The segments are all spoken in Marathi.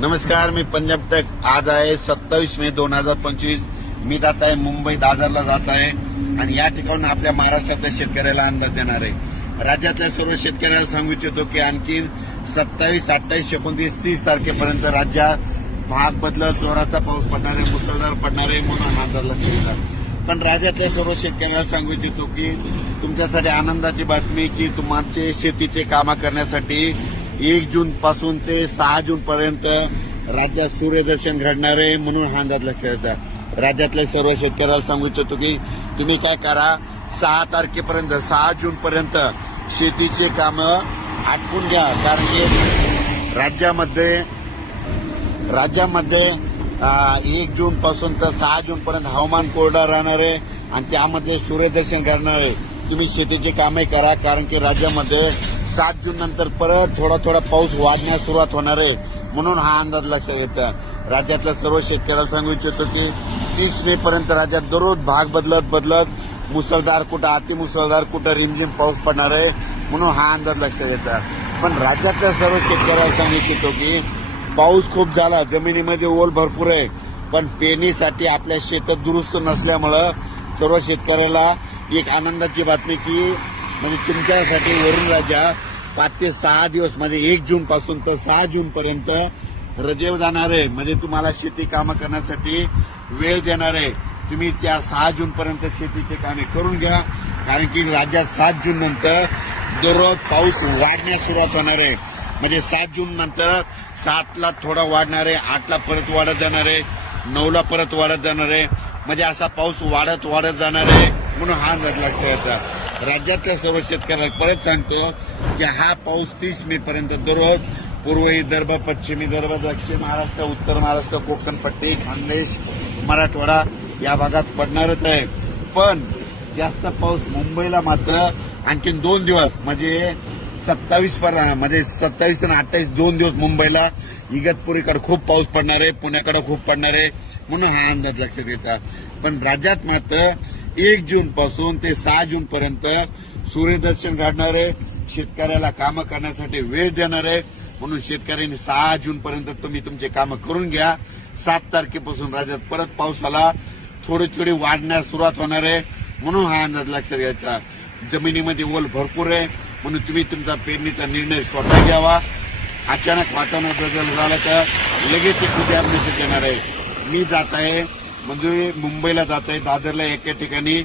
नमस्कार मी पंजाब टेक आज आहे सत्तावीस मे दोन हजार पंचवीस. मी जात आहे मुंबई दादरला जात आहे. आणि या ठिकाणून आपल्या महाराष्ट्रातल्या शेतकऱ्याला अंदाज देणार आहे. राज्यातल्या सर्व शेतकऱ्याला सांगू इच्छितो की आणखी सत्तावीस अठ्ठावीस एकोणतीस तीस तारखेपर्यंत राज्यात भाग बदलत जोराचा पाऊस पडणार आहे मुसळधार पडणार आहे म्हणून अंदाज लक्षात पण राज्यातल्या सर्व शेतकऱ्याला सांगू इच्छितो की तुमच्यासाठी आनंदाची बातमी की तुमचे शेतीचे कामं करण्यासाठी एक जून पासून ते सहा जून पर्यंत राज्यात सूर्यदर्शन घडणार आहे म्हणून हा अंदाज लक्षात येतात राज्यातल्या सर्व शेतकऱ्याला सांगू इच्छितो की तुम्ही काय करा सहा तारखेपर्यंत सहा जून पर्यंत शेतीचे कामं आटपून घ्या. कारण की राज्यामध्ये राज्यामध्ये एक जून पासून तर सहा जून पर्यंत हवामान कोरडा राहणार आहे आणि त्यामध्ये सूर्यदर्शन घडणार आहे. तुम्ही शेतीची कामे करा कारण की राज्यामध्ये सात जून नंतर परत थोडा थोडा पाऊस वाढण्यास सुरुवात होणार आहे. म्हणून हा अंदाज लक्षात येतं राज्यातल्या सर्व शेतकऱ्याला सांगू इच्छितो की तीस मे पर्यंत राज्यात दररोज भाग बदलत बदलत मुसळधार कुठं अतिमुसळधार कुठं रिमझिम पाऊस पडणार आहे. म्हणून हा अंदाज लक्षात येतात पण राज्यातल्या सर्व शेतकऱ्याला सांगू इच्छितो की पाऊस खूप झाला जमिनीमध्ये ओल भरपूर आहे. पण पेरणीसाठी आपल्या शेतात दुरुस्त नसल्यामुळं सर्व शेतकऱ्याला एक आनंदाची बातमी की म्हणजे तुमच्यासाठी वरुण राजा पाच ते सहा दिवस म्हणजे एक जून पासून तर सहा जून पर्यंत रजेव जाणार आहे. म्हणजे तुम्हाला शेती कामं करण्यासाठी वेळ देणार आहे. तुम्ही त्या सहा जून पर्यंत शेतीचे कामे करून घ्या. कारण की राज्यात सात जून नंतर दररोज पाऊस वाढण्यास सुरुवात होणार आहे. म्हणजे सात जून नंतर सातला थोडा वाढणार आहे आठला परत वाढत जाणार आहे नऊला परत वाढत जाणार आहे. म्हणजे असा पाऊस वाढत वाढत जाणार आहे. म्हणून हा अंदाज लक्षात येतात राज्यातल्या सर्व शेतकऱ्यांना परत सांगतो की हा पाऊस तीस मे पर्यंत दररोज पूर्व विदर्भ पश्चिम विदर्भ दक्षिण महाराष्ट्र उत्तर महाराष्ट्र कोकण पट्टी खानदेश मराठवाडा या भागात पडणारच आहे. पण जास्त पाऊस मुंबईला मात्र आणखीन दोन दिवस म्हणजे सत्तावीस म्हणजे सत्तावीस आणि अठ्ठावीस दोन दिवस मुंबईला इगतपुरीकडे खूप पाऊस पडणार आहे पुण्याकडे खूप पडणार आहे म्हणून हा अंदाज लक्षात येतात पण राज्यात मात्र एक जून पासून ते सहा जून पर्यंत सूर्यदर्शन घडणारे आहे शेतकऱ्याला कामं करण्यासाठी वेळ देणार आहे म्हणून शेतकऱ्यांनी सहा जून पर्यंत तुम्ही तुमचे कामं करून घ्या. सात तारखेपासून राज्यात परत पावसाला थोडी थोडी वाढण्यास सुरुवात होणार आहे. म्हणून हा अंदाज लक्षात घ्यायचा. जमिनीमध्ये ओल भरपूर आहे. म्हणून तुम्ही तुमचा पेरणीचा निर्णय स्वतः घ्यावा. अचानक वातावरण बदल झाला तर लगेच एक उद्या मेसेज येणार आहे. मी जात आहे. म्हणजे मुंबईला जात आहे दादरला एका ठिकाणी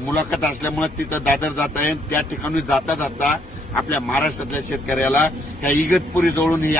मुलाखत असल्यामुळे तिथं दादर जात आहे. त्या ठिकाणी जाता जाता आपल्या महाराष्ट्रातल्या शेतकऱ्याला त्या इगतपुरी जवळून ही